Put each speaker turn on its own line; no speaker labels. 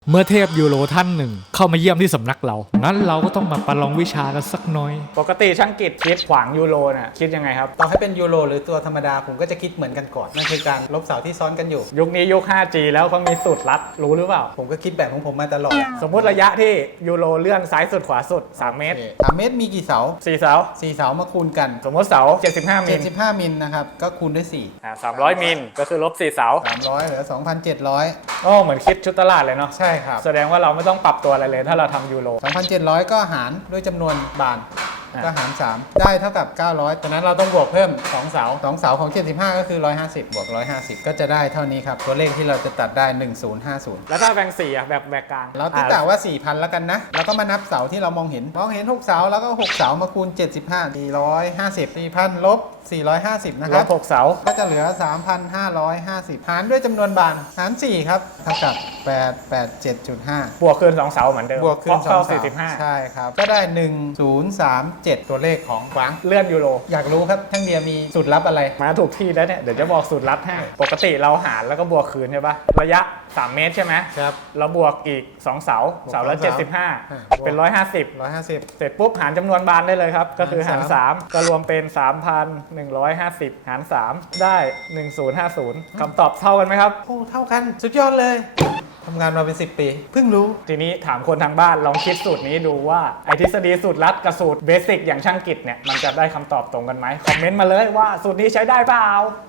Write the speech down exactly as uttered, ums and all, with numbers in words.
เมื่อเทพยูโรท่านหนึ่งเข้ามาเยี่ยมที่สำนักเรา งั้นเราก็ต้องมาประลองวิชากันสักหน่อย
ปกติช่างกิจคิดขวางยูโรน่ะคิดยังไงครับ
ต่อให้เป็นยูโรหรือตัวธรรมดาผมก็จะคิดเหมือนกันก่อนนั่นคือการลบเสาที่ซ้อนกันอยู่
ยุคนี้ยุค ห้าจี แล้วเขามีสูตรลัดรู้หรือเปล่า
ผมก็คิดแบบของผมมาตลอด
สมมุติระยะที่ยูโรเลื่อนซ้ายสุดขวาสุดสามเมตร
สามเมตรมีกี่เสา
สี่เสา
สี่เสามาคูณกัน
สมมติเสาเจ็ดสิบห้ามิล
เจ็ดสิบห้ามิลนะครับก็คูณด้วยสี่
อ่าสามร้อยมิลก็คือลบสี่เสา
สามร้อยเหลือสองพันเจ็ดร้อย
โอ้เหมือนคิดชุดตลาดเลยเนาะ
ใช่ครับ
แสดงว่าเราไม่ต้องปรับตัวอะไรเลยถ้าเราทำยูโร
สองพันเจ็ดร้อยก็หารด้วยจำนวนบานก็หารสามได้เท่ากับเก้าร้อยฉะนั้นเราต้องบวกเพิ่มสองเสาสองเสาของเจ็ดสิบห้าก็คือหนึ่งร้อยห้าสิบบวกหนึ่งร้อยห้าสิบก็จะได้เท่านี้ครับตัวเลขที่เราจะตัดได้หนึ่งศูนย์ห้าศูนย์
แล้วถ้าแบ่งสี่อ่ะแบบแบ่งกลาง
เราติดต่างว่า สี่พัน แล้วกันนะแล้วก็มานับเสาที่เรามองเห็นมองเห็นหกเสาแล้วก็หกเสามาคูณเจ็ดสิบห้า สี่ร้อยห้าสิบ สี่พัน ลบสี่ร้อยห้าสิบนะครับ
ลบหกเสา
ก็จะเหลือ สามพันห้าร้อยห้าสิบ หารด้วยจำนวนบานหารสี่ครับเท่ากับแปด แปด เจ็ดจุดห้า
บวกคืนสองเสาเหมือนเดิม
บวกคืนสองเสา
สี่สิบห้า
ใช่ครับก็ได้หนึ่งศูนย์สามเจ็ดตัวเลขของขวาง
เลื่อนยูโร
อยากรู้ครับท่านเดียมีสูตรลับอะไร
มาถูกที่แล้วเนี่ยเดี๋ยวจะบอกสูตรลัดให้ปกติเราหารแล้วก็บวกคืนใช่ปะระยะสามเมตรใช่ไหม
ครับ
เราบวกอีกสองเสาเสาละเจ็ดสิบห้าเป็นหนึ่งร้อยห้าสิบ
หนึ่งร้อยห้าสิบ
เสร็จปุ๊บหารจำนวนบานได้เลยครับก็คือหาร
หาร
สา
สาม ม
ก็รวมเป็น สามพันหนึ่งร้อยห้าสิบ หารสามได้หนึ่งศูนย์ห้าศูนย์คำตอบเท่ากันไหมครับ
โอ้เท่ากันสุดยอดเลยทำงานมาเป็นสิบปีเพิ่งรู้
ทีนี้ถามคนทางบ้านลองคิดสูตรนี้ดูว่าไอทฤษฎีสูตรลัดกับสูตรเบสิกอย่างช่างกิจเนี่ยมันจะได้คำตอบตรงกันไหมคอมเมนต์มาเลยว่าสูตรนี้ใช้ได้เปล่า